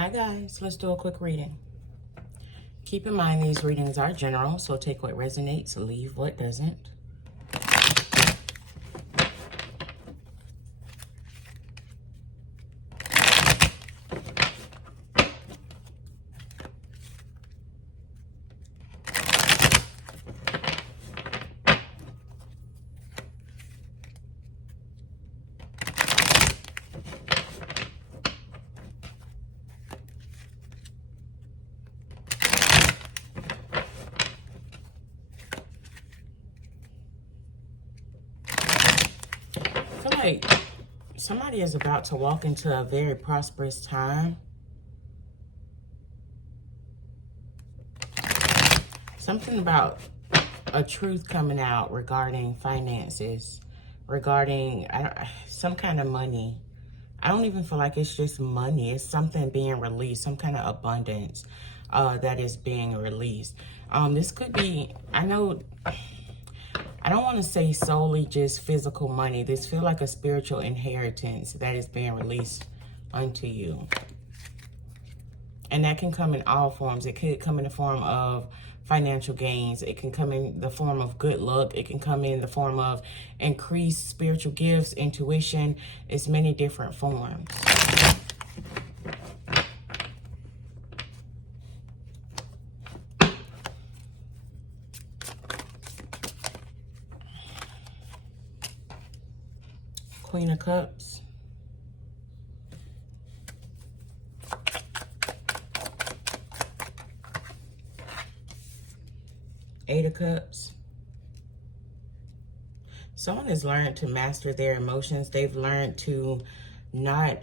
Hi guys, let's do a quick reading. Keep in mind these readings are general, so take what resonates, leave what doesn't. I feel like somebody is about to walk into a very prosperous time. Something about a truth coming out regarding finances, regarding some kind of money. I don't even feel like it's just money. It's something being released, some kind of abundance that is being released. This could be, I know, I don't want to say solely just physical money. This feels like a spiritual inheritance that is being released unto you. And that can come in all forms. It could come in the form of financial gains. It can come in the form of good luck. It can come in the form of increased spiritual gifts, intuition. It's many different forms. Queen of Cups. Eight of Cups. Someone has learned to master their emotions. They've learned to not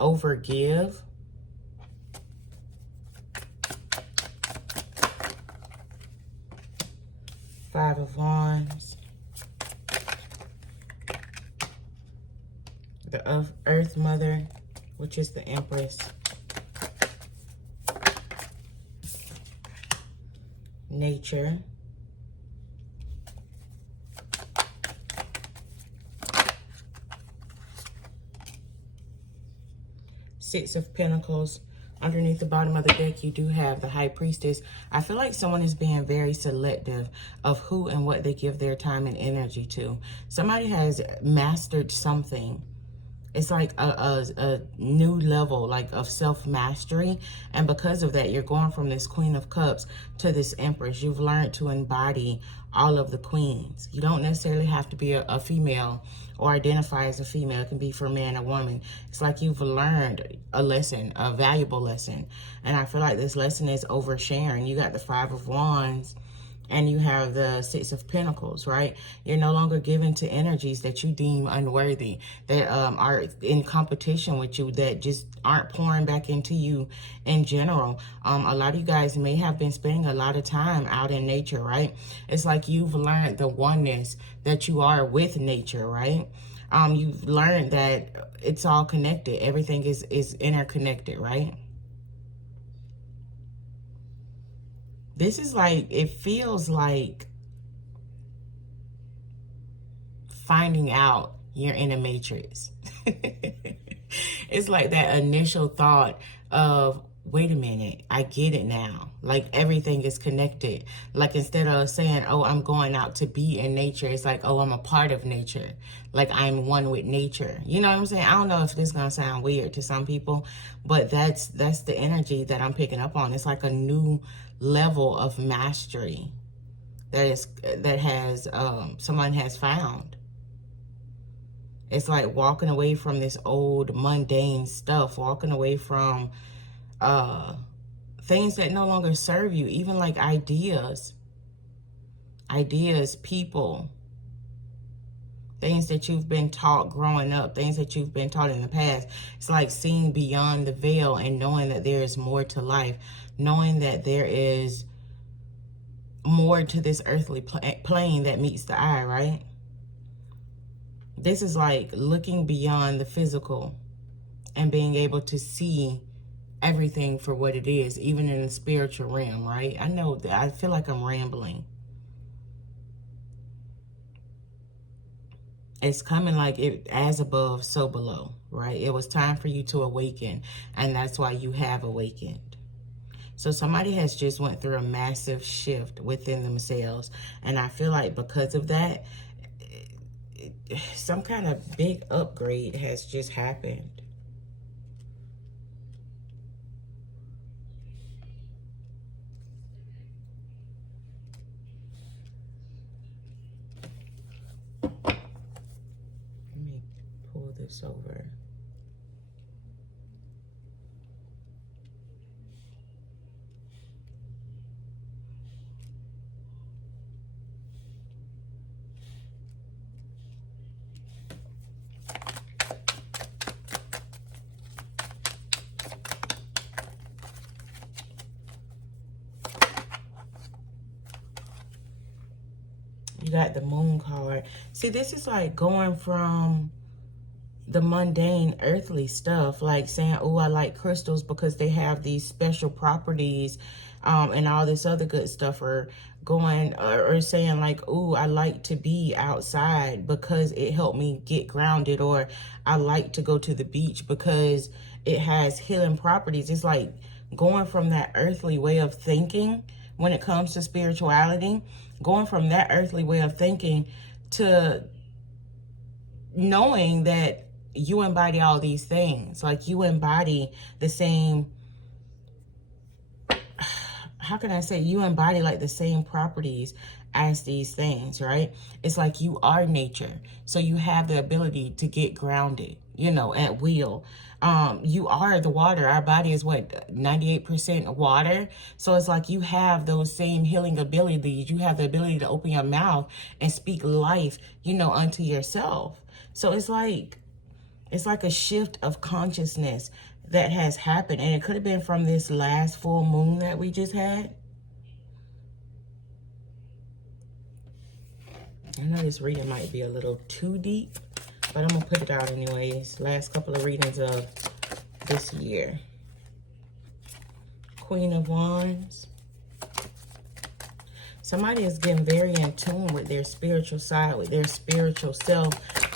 overgive. Five of Wands. The Earth Mother, which is the Empress. Nature. Six of Pentacles. Underneath the bottom of the deck, you do have the High Priestess. I feel like someone is being very selective of who and what they give their time and energy to. Somebody has mastered something. It's like a new level like of self-mastery. And because of that, you're going from this Queen of Cups to this Empress. You've learned to embody all of the queens. You don't necessarily have to be a female or identify as a female. It can be for a man or woman. It's like you've learned a lesson, a valuable lesson. And I feel like this lesson is oversharing. You got the Five of Wands. And you have the Six of Pentacles, right? You're no longer given to energies that you deem unworthy, that are in competition with you, that just aren't pouring back into you in general. A lot of you guys may have been spending a lot of time out in nature, right? It's like you've learned the oneness that you are with nature, right? You've learned that it's all connected. Everything is interconnected, right? This is like, it feels like finding out you're in a matrix. It's like that initial thought of, wait a minute, I get it now. Like everything is connected. Like instead of saying, oh, I'm going out to be in nature, it's like, oh, I'm a part of nature. Like I'm one with nature. You know what I'm saying? I don't know if this is going to sound weird to some people, but that's the energy that I'm picking up on. It's like a new level of mastery someone has found. It's like walking away from this old mundane stuff, walking away from things that no longer serve you, even like ideas, people, things that you've been taught growing up, things that you've been taught in the past. It's like seeing beyond the veil and knowing that there is more to life, knowing that there is more to this earthly plane that meets the eye, right? This is like looking beyond the physical and being able to see everything for what it is, even in the spiritual realm, right? I know that I feel like I'm rambling. It's coming like it as above, so below, right? It was time for you to awaken, and that's why you have awakened. So somebody has just went through a massive shift within themselves, and I feel like because of that, some kind of big upgrade has just happened. Let me pull this over. You got the Moon card. See, this is like going from the mundane earthly stuff, like saying, oh, I like crystals because they have these special properties, and all this other good stuff, or going or saying like, oh, I like to be outside because it helped me get grounded, or I like to go to the beach because it has healing properties. It's like going from that earthly way of thinking when it comes to spirituality, going from that earthly way of thinking to knowing that you embody all these things. Like you embody the same, how can I say, you embody like the same properties as these things, right? It's like you are nature. So you have the ability to get grounded, you know, at will. You are the water. Our body is what, 98% water. So it's like you have those same healing abilities. You have the ability to open your mouth and speak life, you know, unto yourself. So it's like a shift of consciousness that has happened. And it could have been from this last full moon that we just had. I know this reading might be a little too deep, but I'm going to put it out anyways. Last couple of readings of this year. Queen of Wands. Somebody is getting very in tune with their spiritual side, with their spiritual self,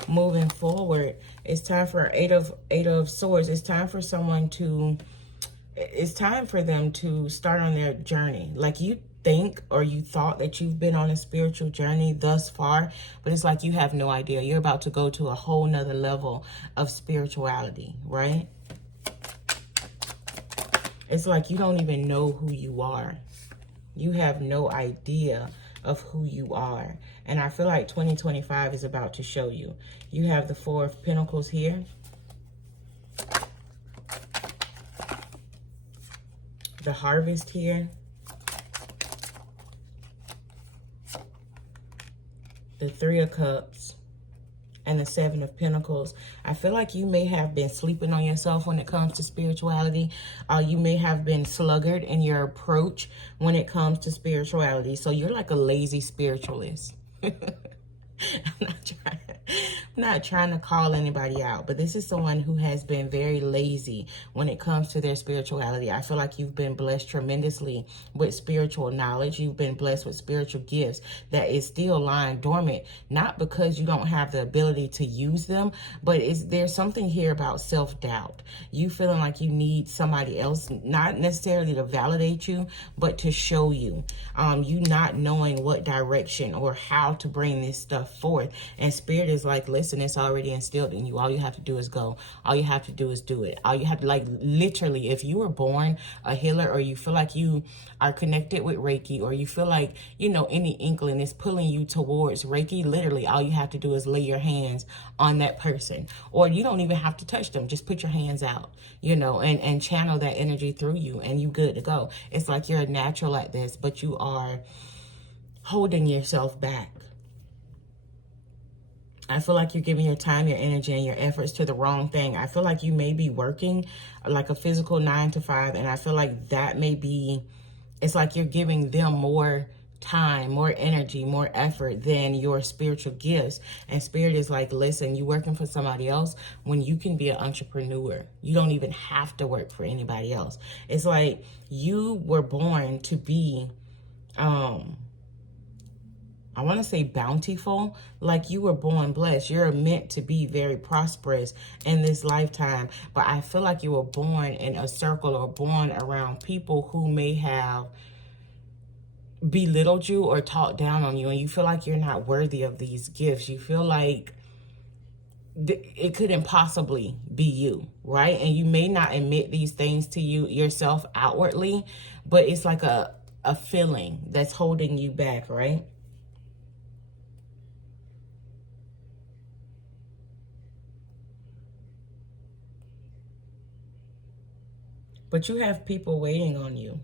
moving forward. It's time for eight of Swords. It's time for someone to, it's time for them to start on their journey. Like you think, or you thought that you've been on a spiritual journey thus far, but it's like you have no idea. You're about to go to a whole nother level of spirituality, right? It's like you don't even know who you are. You have no idea of who you are. And I feel like 2025 is about to show you. You have the Four of Pentacles here. The Harvest here. The Three of Cups. And the Seven of Pentacles. I feel like you may have been sleeping on yourself when it comes to spirituality. You may have been sluggard in your approach when it comes to spirituality. So you're like a lazy spiritualist. I'm not trying to call anybody out, but this is someone who has been very lazy when it comes to their spirituality. I feel like you've been blessed tremendously with spiritual knowledge. You've been blessed with spiritual gifts that is still lying dormant, not because you don't have the ability to use them, but there's something here about self-doubt. You feeling like you need somebody else, not necessarily to validate you, but to show you. You not knowing what direction or how to bring this stuff forth. And Spirit is like, listen, it's already instilled in you. All you have to do is go. All you have to do is do it. All you have to, like, literally, if you were born a healer, or you feel like you are connected with Reiki, or you feel like, you know, any inkling is pulling you towards Reiki, literally, all you have to do is lay your hands on that person. Or you don't even have to touch them. Just put your hands out, you know, and channel that energy through you, and you good to go. It's like you're a natural at this, but you are holding yourself back. I feel like you're giving your time, your energy, and your efforts to the wrong thing. I feel like you may be working like a physical 9 to 5, and I feel like that may be, it's like you're giving them more time, more energy, more effort than your spiritual gifts. And Spirit is like, listen, you working for somebody else when you can be an entrepreneur. You don't even have to work for anybody else. It's like you were born to be, I want to say bountiful, like you were born blessed. You're meant to be very prosperous in this lifetime. But I feel like you were born in a circle or born around people who may have belittled you or talked down on you. And you feel like you're not worthy of these gifts. You feel like it couldn't possibly be you, right? And you may not admit these things to yourself outwardly, but it's like a feeling that's holding you back, right? But you have people waiting on you.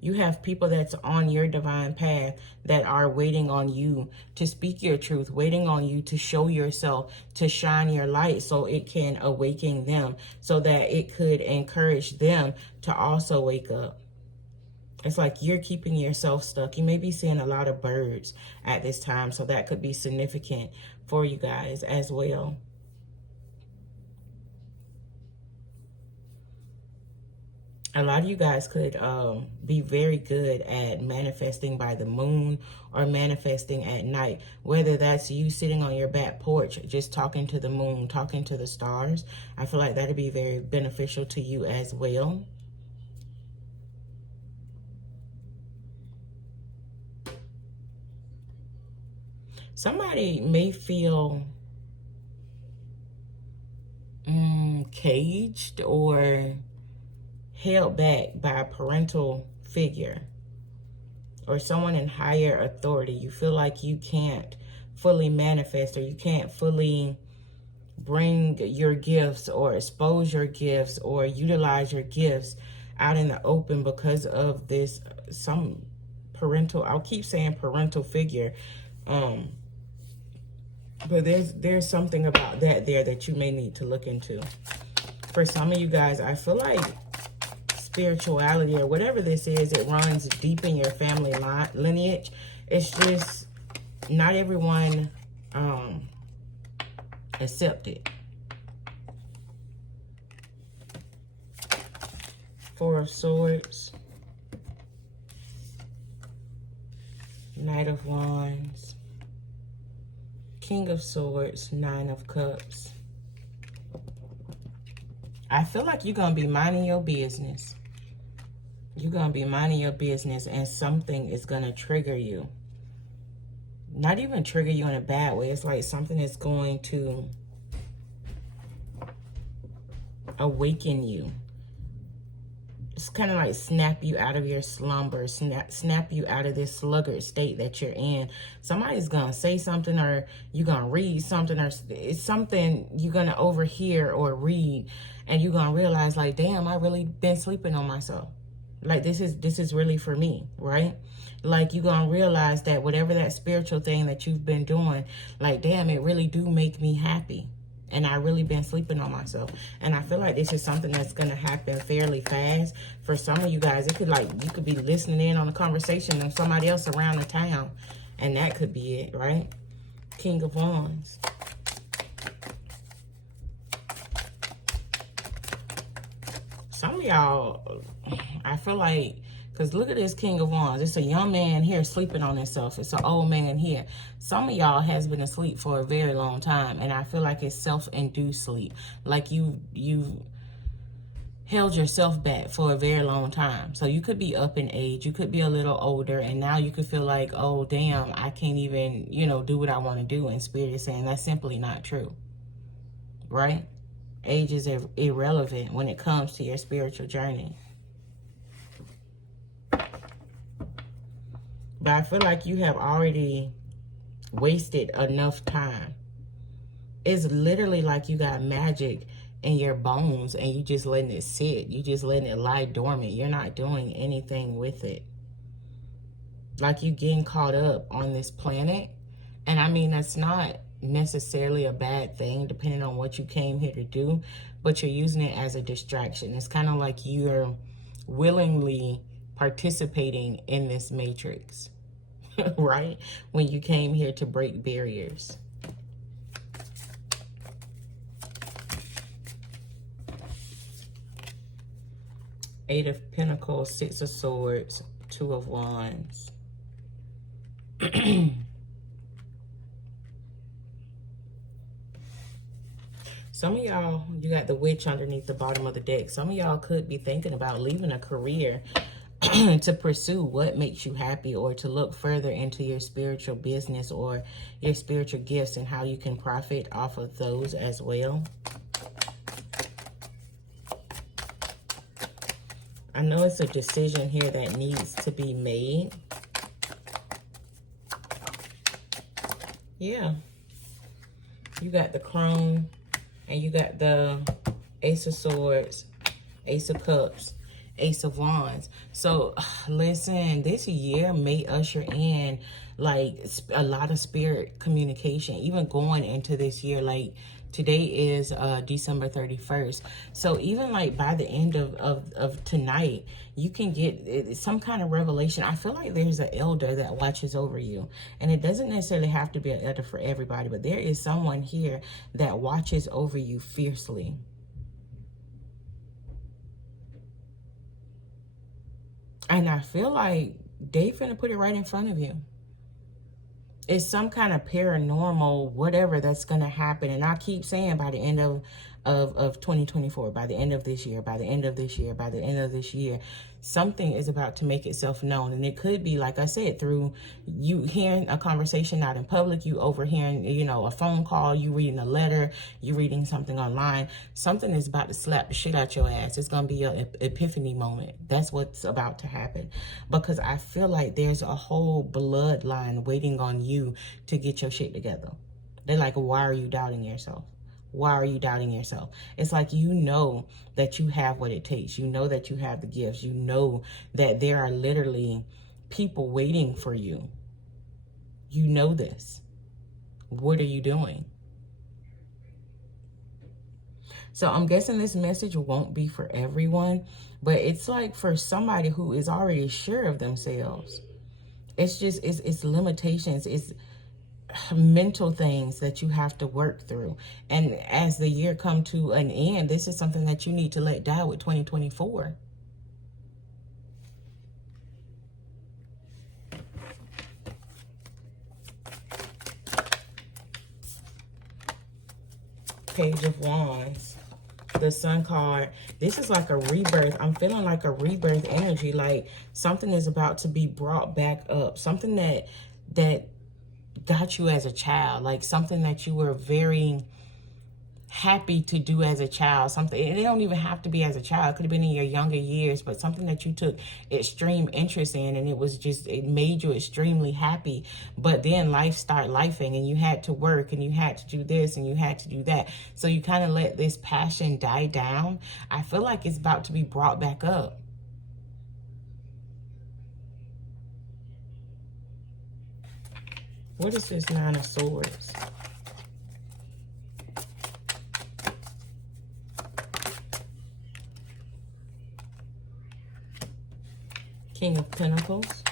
You have people that's on your divine path that are waiting on you to speak your truth, waiting on you to show yourself, to shine your light so it can awaken them, so that it could encourage them to also wake up. It's like you're keeping yourself stuck. You may be seeing a lot of birds at this time, so that could be significant for you guys as well. A lot of you guys could be very good at manifesting by the moon or manifesting at night, whether that's you sitting on your back porch, just talking to the moon, talking to the stars. I feel like that'd be very beneficial to you as well. Somebody may feel caged or held back by a parental figure or someone in higher authority. You feel like you can't fully manifest, or you can't fully bring your gifts or expose your gifts or utilize your gifts out in the open because of this some parental, I'll keep saying parental figure, but there's something about that there that you may need to look into. For some of you guys, I feel like spirituality or whatever this is, it runs deep in your family lineage. It's just not everyone accept it. Four of Swords, Knight of Wands, King of Swords, Nine of Cups. I feel like you're going to be minding your business. You're going to be minding your business and something is going to trigger you. Not even trigger you in a bad way. It's like something is going to awaken you. It's kind of like snap you out of your slumber, snap you out of this sluggard state that you're in. Somebody's going to say something, or you're going to read something, or it's something you're going to overhear or read, and you're going to realize like, damn, I really been sleeping on myself. Like this is really for me, right? Like you're going to realize that whatever that spiritual thing that you've been doing, like, damn, it really do make me happy. And I really been sleeping on myself. And I feel like this is something that's going to happen fairly fast. For some of you guys, it could like, you could be listening in on a conversation of somebody else around the town. And that could be it, right? King of Wands. Some of y'all, I feel like, because look at this King of Wands. It's a young man here sleeping on himself. It's an old man here. Some of y'all has been asleep for a very long time. And I feel like it's self-induced sleep. Like you held yourself back for a very long time. So you could be up in age. You could be a little older. And now you could feel like, oh, damn, I can't even, do what I want to do. And Spirit is saying that's simply not true. Right? Age is irrelevant when it comes to your spiritual journey. But I feel like you have already wasted enough time. It's literally like you got magic in your bones and you just letting it sit. You just letting it lie dormant. You're not doing anything with it. Like you getting caught up on this planet. And I mean, that's not necessarily a bad thing depending on what you came here to do. But you're using it as a distraction. It's kind of like you're willingly participating in this matrix. Right? When you came here to break barriers. Eight of Pentacles, Six of Swords, Two of Wands. Some of y'all, you got the witch underneath the bottom of the deck. Some of y'all could be thinking about leaving a career to pursue what makes you happy, or to look further into your spiritual business or your spiritual gifts and how you can profit off of those as well. I know it's a decision here that needs to be made. Yeah. You got the Crone, and you got the Ace of Swords, Ace of Cups, Ace of Wands. So listen, this year may usher in like a lot of spirit communication, even going into this year. Like today is December 31st. So even like by the end of tonight, you can get some kind of revelation. I feel like there's an elder that watches over you. And it doesn't necessarily have to be an elder for everybody, but there is someone here that watches over you fiercely. And I feel like they finna put it right in front of you. It's some kind of paranormal whatever that's going to happen. And I keep saying by the end of 2024, by the end of this year, by the end of this year, by the end of this year, something is about to make itself known. And it could be, like I said, through you hearing a conversation out in public, you overhearing, you know, a phone call, you reading a letter, you reading something online. Something is about to slap the shit out your ass. It's going to be your epiphany moment. That's what's about to happen. Because I feel like there's a whole bloodline waiting on you to get your shit together. They're like, why are you doubting yourself? Why are you doubting yourself? It's like, you know that you have what it takes. You know that you have the gifts. You know that there are literally people waiting for you. You know this. What are you doing? So I'm guessing this message won't be for everyone, but it's like for somebody who is already sure of themselves. It's just, it's limitations. It's mental things that you have to work through. And as the year come to an end, this is something that you need to let die with 2024. Page of Wands, the Sun card. This is like a rebirth. I'm feeling like a rebirth energy, like something is about to be brought back up, something that got you as a child, like something that you were very happy to do as a child. Something, and it don't even have to be as a child, it could have been in your younger years, but something that you took extreme interest in, and it was just, it made you extremely happy. But then life started lifing, and you had to work, and you had to do this, and you had to do that, so you kind of let this passion die down. I feel like it's about to be brought back up. What is this Nine of Swords? King of Pentacles.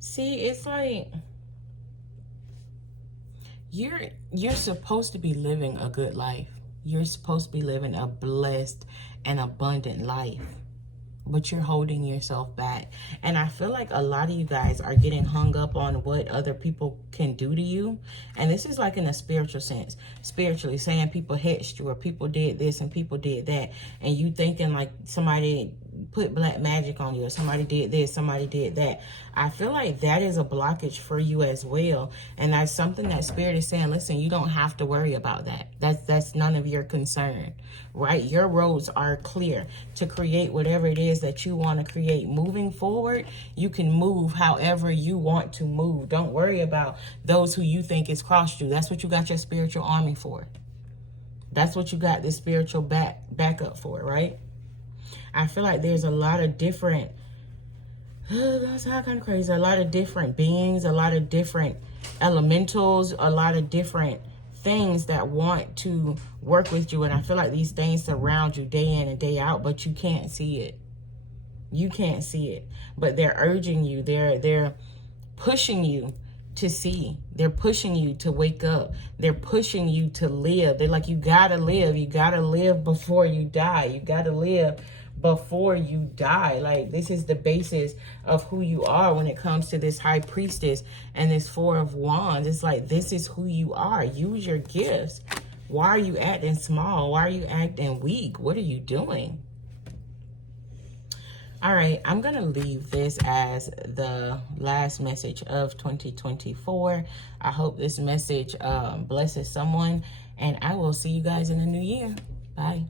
See, it's like you're supposed to be living a good life. You're supposed to be living a blessed and abundant life, but you're holding yourself back. And I feel like a lot of you guys are getting hung up on what other people can do to you. And this is like in a spiritual sense, spiritually saying people hexed you, or people did this and people did that. And you thinking like somebody put black magic on you, or somebody did this, somebody did that. I feel like that is a blockage for you as well. And that's something that Spirit is saying, listen, you don't have to worry about that. That's none of your concern, right? Your roads are clear to create whatever it is that you want to create. Moving forward, you can move however you want to move. Don't worry about those who you think has crossed you. That's what you got your spiritual army for. That's what you got this spiritual backup for, right? I feel like there's a lot of different, that's kind of crazy, a lot of different beings, a lot of different elementals, a lot of different things that want to work with you. And I feel like these things surround you day in and day out, but you can't see it. You can't see it, but they're urging you. They're pushing you to see. They're pushing you to wake up. They're pushing you to live. They're like, you gotta live. You gotta live before you die. You gotta live before you die. Like, this is the basis of who you are when it comes to this High Priestess and this Four of Wands. It's like, this is who you are. Use your gifts. Why are you acting small? Why are you acting weak? What are you doing? All right, I'm going to leave this as the last message of 2024. I hope this message blesses someone, and I will see you guys in the new year. Bye.